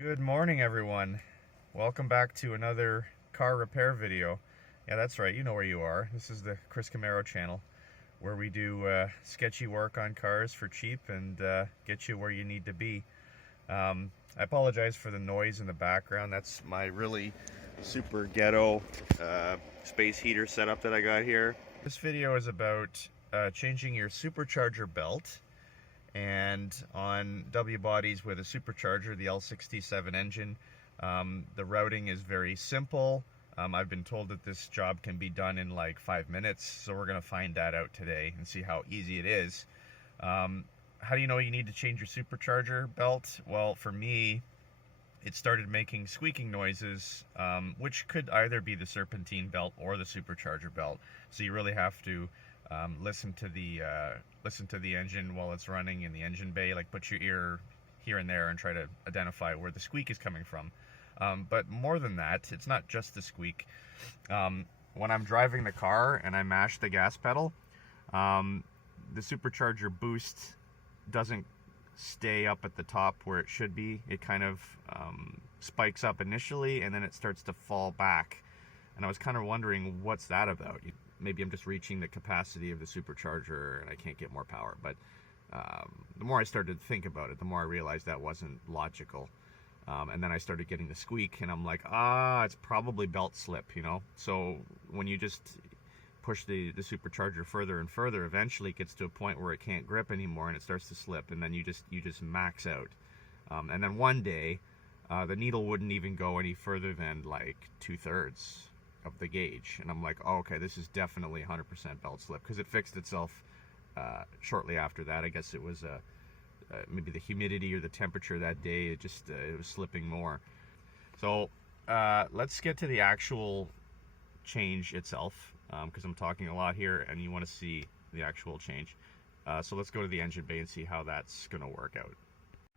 Good morning, everyone. Welcome back to another car repair video. Yeah, that's right, you know where you are. This is the Chris Camaro channel, where we do sketchy work on cars for cheap and get you where you need to be. I apologize for the noise in the background. That's my really super ghetto space heater setup that I got here. This video is about changing your supercharger belt. And on W bodies with a supercharger, the L67 engine, the routing is very simple. I've been told that this job can be done in like 5 minutes, so we're going to find that out today and see how easy it is. How do you know you need to change your supercharger belt? Well, for me, it started making squeaking noises, which could either be the serpentine belt or the supercharger belt. So you really have to listen to the engine while it's running in the engine bay. Like, put your ear here and there and try to identify where the squeak is coming from. But more than that, it's not just the squeak. When I'm driving the car and I mash the gas pedal, the supercharger boost doesn't stay up at the top where it should be. It kind of spikes up initially and then it starts to fall back. And I was kind of wondering, what's that about? Maybe I'm just reaching the capacity of the supercharger and I can't get more power. But the more I started to think about it, the more I realized that wasn't logical. And then I started getting the squeak and I'm like, it's probably belt slip, you know? So when you just push the supercharger further and further, eventually it gets to a point where it can't grip anymore and it starts to slip, and then you just max out. And then one day, the needle wouldn't even go any further than like 2/3 of the gauge, and I'm like, oh, okay, this is definitely 100% belt slip, because it fixed itself shortly after that. I guess it was maybe the humidity or the temperature that day. It was slipping more. So let's get to the actual change itself, because I'm talking a lot here and you want to see the actual change. So let's go to the engine bay and see how that's going to work out.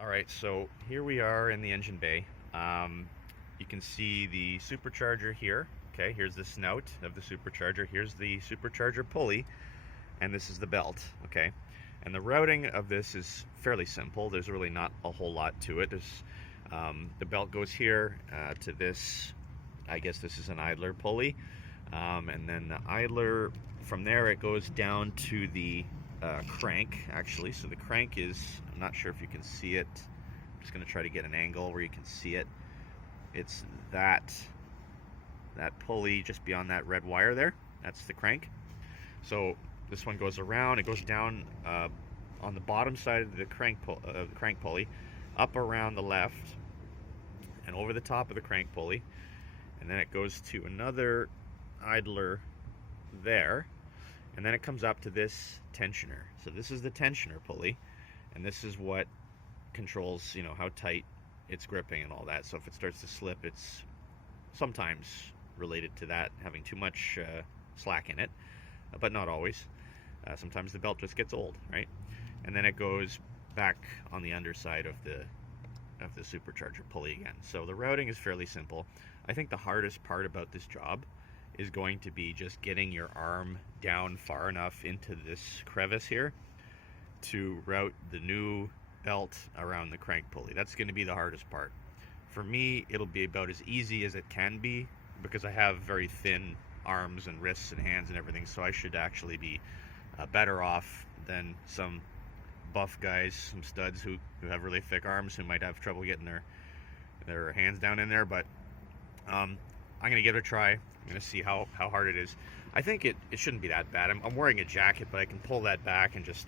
All right, so here we are in the engine bay. You can see the supercharger here. Okay, here's the snout of the supercharger. Here's the supercharger pulley, and this is the belt. Okay, and the routing of this is fairly simple. There's really not a whole lot to it. There's the belt goes here to this. I guess this is an idler pulley, and then the idler, from there it goes down to the crank, actually. So the crank is, I'm not sure if you can see it. I'm just going to try to get an angle where you can see it. It's that pulley just beyond that red wire there. That's the crank. So this one goes around. It goes down on the bottom side of the crank pulley, up around the left, and over the top of the crank pulley, and then it goes to another idler there, and then it comes up to this tensioner. So this is the tensioner pulley, and this is what controls, you know, how tight it's gripping and all that. So if it starts to slip, it's sometimes related to that having too much slack in it, but not always. Sometimes the belt just gets old, right? And then it goes back on the underside of the supercharger pulley again. So the routing is fairly simple. I think the hardest part about this job is going to be just getting your arm down far enough into this crevice here to route the new belt around the crank pulley. That's going to be the hardest part. For me, it'll be about as easy as it can be, because I have very thin arms and wrists and hands and everything, so I should actually be better off than some buff guys, some studs who have really thick arms, who might have trouble getting their hands down in there. But I'm going to give it a try. I'm going to see how hard it is. I think it shouldn't be that bad. I'm wearing a jacket, but I can pull that back and just,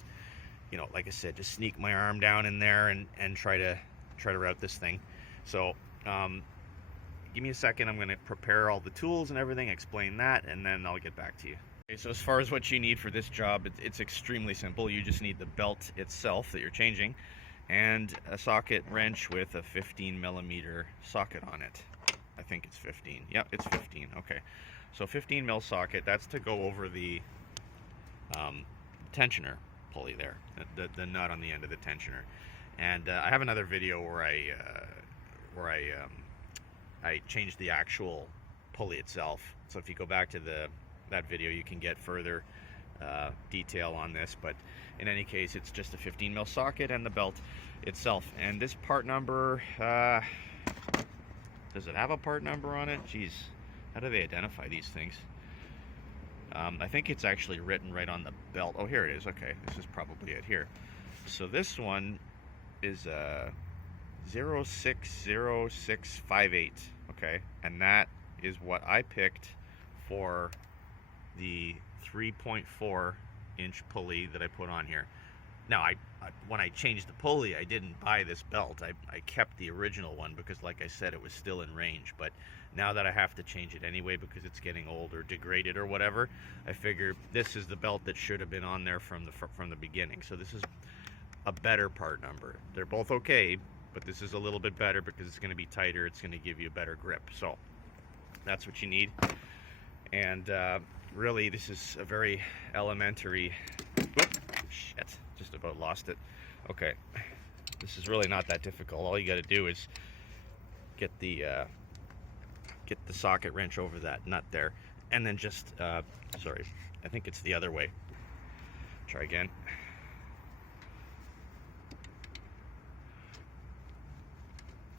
you know, like I said, just sneak my arm down in there and try to route this thing. So give me a second. I'm going to prepare all the tools and everything, explain that, and then I'll get back to you. Okay, so as far as what you need for this job, it's extremely simple. You just need the belt itself that you're changing, and a socket wrench with a 15mm socket on it. I think it's 15. Yep, it's 15. Okay, so 15mm socket. That's to go over the tensioner pulley there, the nut on the end of the tensioner. And I have another video where I changed the actual pulley itself. So if you go back to that video, you can get further detail on this. But in any case, it's just a 15mm socket and the belt itself. And this part number, Does it have a part number on it? Jeez, how do they identify these things? I think it's actually written right on the belt. Oh, here it is. Okay, this is probably it here. So this one is 060658. Okay, and that is what I picked for the 3.4 inch pulley that I put on here. Now, when I changed the pulley, I didn't buy this belt. I kept the original one because, like I said, it was still in range. But now that I have to change it anyway because it's getting old or degraded or whatever, I figure this is the belt that should have been on there from the beginning. So this is a better part number. They're both okay, but this is a little bit better because it's going to be tighter. It's going to give you a better grip. So that's what you need. And really, this is a very elementary. Whoop, shit. Just about lost it. Okay, this is really not that difficult. All you got to do is get the socket wrench over that nut there, and then just sorry, I think it's the other way. Try again.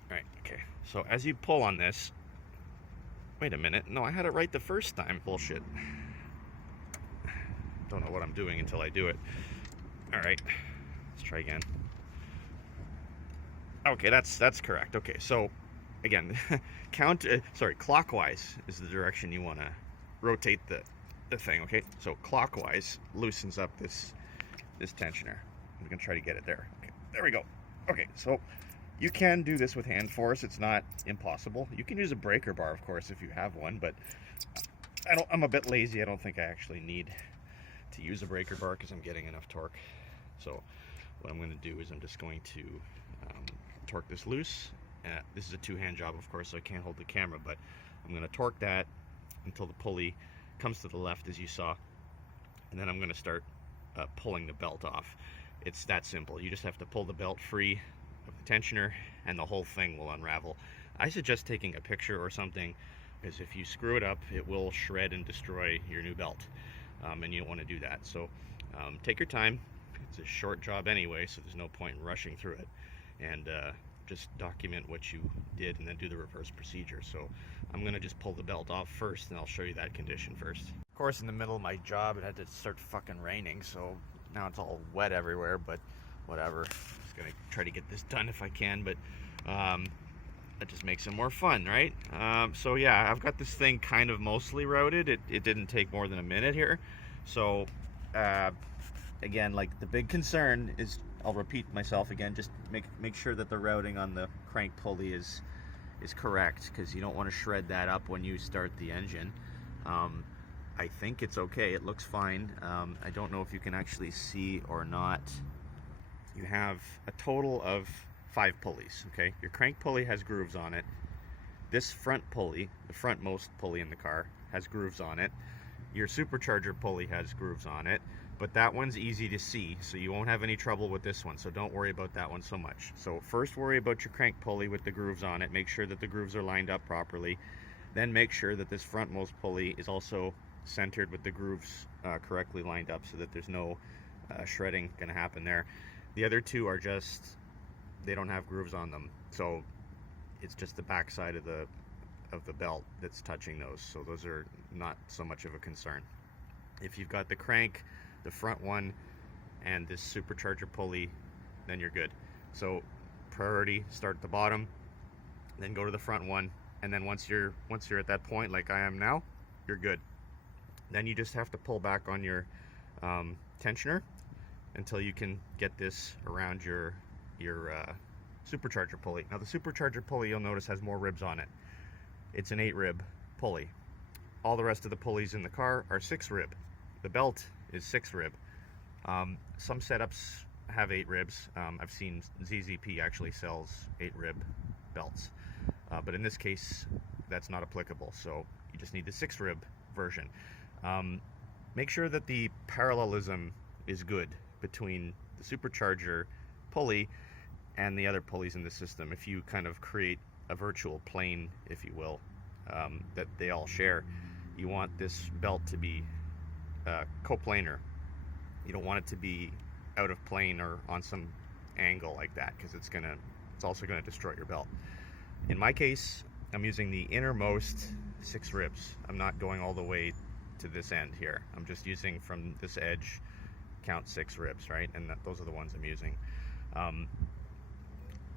All right, okay. So as you pull on this, wait a minute. No, I had it right the first time. Bullshit. Don't know what I'm doing until I do it. All right, let's try again. Okay, that's correct. Okay, so again, clockwise is the direction you want to rotate the thing. Okay, so clockwise loosens up this tensioner. I'm gonna try to get it there. Okay, there we go. Okay, so you can do this with hand force. It's not impossible. You can use a breaker bar, of course, if you have one, but I'm a bit lazy. I don't think I actually need to use a breaker bar because I'm getting enough torque. So what I'm going to do is I'm just going to torque this loose. This is a two-hand job, of course, so I can't hold the camera, but I'm going to torque that until the pulley comes to the left, as you saw, and then I'm going to start pulling the belt off. It's that simple. You just have to pull the belt free of the tensioner and the whole thing will unravel. I suggest taking a picture or something, because if you screw it up, it will shred and destroy your new belt, and you don't want to do that. So take your time. It's a short job anyway, so there's no point in rushing through it, and just document what you did and then do the reverse procedure. So I'm going to just pull the belt off first, and I'll show you that condition first. Of course, in the middle of my job, it had to start fucking raining, so now it's all wet everywhere, but whatever. I'm just going to try to get this done if I can, but that just makes it more fun, right? So yeah, I've got this thing kind of mostly routed. It didn't take more than a minute here. So again, like, the big concern is, I'll repeat myself again, just make sure that the routing on the crank pulley is correct, because you don't want to shred that up when you start the engine. I think it's okay. It looks fine. I don't know if you can actually see or not. You have a total of 5 pulleys, okay? Your crank pulley has grooves on it. This front pulley, the frontmost pulley in the car, has grooves on it. Your supercharger pulley has grooves on it, but that one's easy to see, so you won't have any trouble with this one, so don't worry about that one so much. So first worry about your crank pulley with the grooves on it. Make sure that the grooves are lined up properly. Then make sure that this frontmost pulley is also centered with the grooves correctly lined up, so that there's no shredding going to happen there. The other two are just, they don't have grooves on them, so it's just the back side of the belt that's touching those, so those are not so much of a concern. If you've got the crank, the front one, and this supercharger pulley, then you're good. So priority, start at the bottom, then go to the front one, and then once you're at that point, like I am now, you're good. Then you just have to pull back on your tensioner until you can get this around your supercharger pulley. Now the supercharger pulley, you'll notice, has more ribs on it. It's an 8-rib pulley. All the rest of the pulleys in the car are 6-rib. The belt is 6-rib. Some setups have 8 ribs. I've seen ZZP actually sells 8-rib belts, but in this case that's not applicable, so you just need the 6-rib version. Make sure that the parallelism is good between the supercharger pulley and the other pulleys in the system. If you kind of create a virtual plane, if you will, that they all share, you want this belt to be coplanar. You don't want it to be out of plane or on some angle like that, because it's also gonna destroy your belt. In my case, I'm using the innermost 6 ribs. I'm not going all the way to this end here. I'm just using from this edge, count 6 ribs, right? And those are the ones I'm using.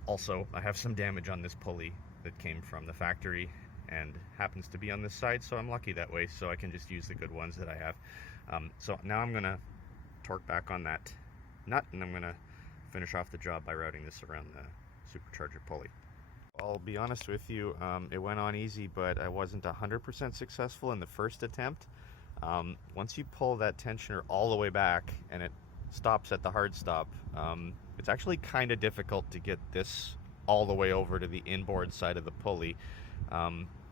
Also, I have some damage on this pulley that came from the factory and happens to be on this side, so I'm lucky that way, so I can just use the good ones that I have. So now I'm gonna torque back on that nut, and I'm gonna finish off the job by routing this around the supercharger pulley. I'll be honest with you, it went on easy, but I wasn't 100% successful in the first attempt. Once you pull that tensioner all the way back and it stops at the hard stop, it's actually kind of difficult to get this all the way over to the inboard side of the pulley,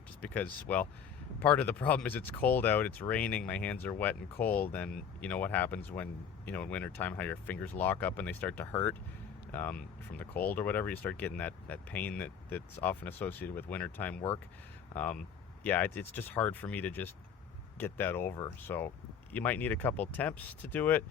just because, well, part of the problem is it's cold out, it's raining, my hands are wet and cold, and you know what happens when, you know, in wintertime, how your fingers lock up and they start to hurt from the cold or whatever. You start getting that pain that's often associated with wintertime work. Yeah, it's just hard for me to just get that over, so you might need a couple temps to do it.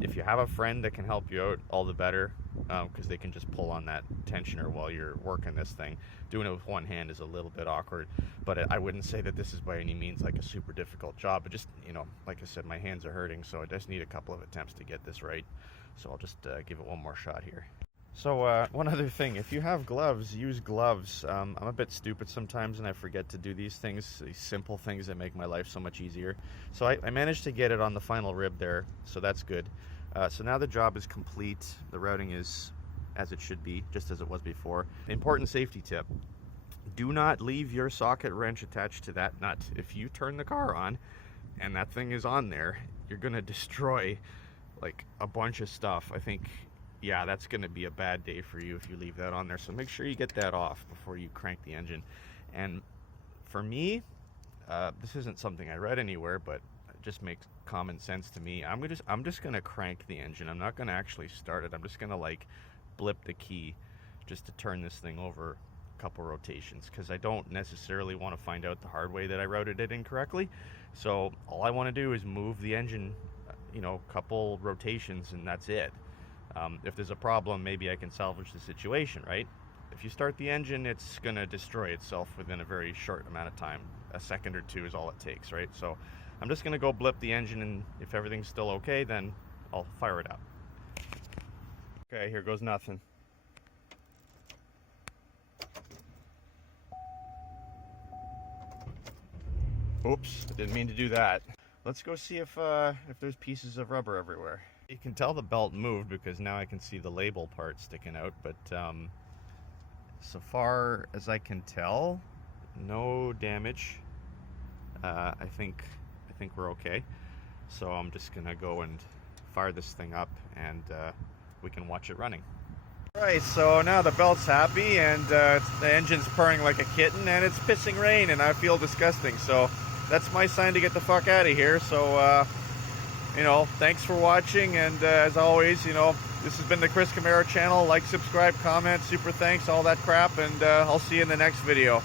If you have a friend that can help you out, all the better, because they can just pull on that tensioner while you're working this thing. Doing it with one hand is a little bit awkward, but I wouldn't say that this is by any means like a super difficult job. But just, you know, like I said, my hands are hurting, so I just need a couple of attempts to get this right. So I'll just give it one more shot here. So one other thing, if you have gloves, use gloves. I'm a bit stupid sometimes and I forget to do these things, these simple things that make my life so much easier. So I managed to get it on the final rib there, so that's good. So now the job is complete. The routing is as it should be, just as it was before. Important safety tip: do not leave your socket wrench attached to that nut. If you turn the car on and that thing is on there, you're gonna destroy like a bunch of stuff. I think, yeah, that's gonna be a bad day for you if you leave that on there. So make sure you get that off before you crank the engine. And for me, this isn't something I read anywhere, but it just makes common sense to me. I'm just gonna crank the engine. I'm not gonna actually start it. I'm just gonna like blip the key just to turn this thing over a couple rotations, because I don't necessarily want to find out the hard way that I routed it incorrectly. So all I want to do is move the engine, you know, a couple rotations, and that's it. If there's a problem, maybe I can salvage the situation, right? If you start the engine, it's gonna destroy itself within a very short amount of time. A second or two is all it takes, right? So I'm just gonna go blip the engine, and if everything's still okay, then I'll fire it up. Okay, here goes nothing. Oops, I didn't mean to do that. Let's go see if there's pieces of rubber everywhere. You can tell the belt moved because now I can see the label part sticking out, but so far as I can tell, no damage. I think we're okay. So I'm just gonna go and fire this thing up, and we can watch it running. Right, so now the belt's happy, and the engine's purring like a kitten, and it's pissing rain, and I feel disgusting. So that's my sign to get the fuck out of here. So you know, thanks for watching, and as always, you know, this has been the Chris Camaro channel. Like, subscribe, comment, super thanks, all that crap, and I'll see you in the next video.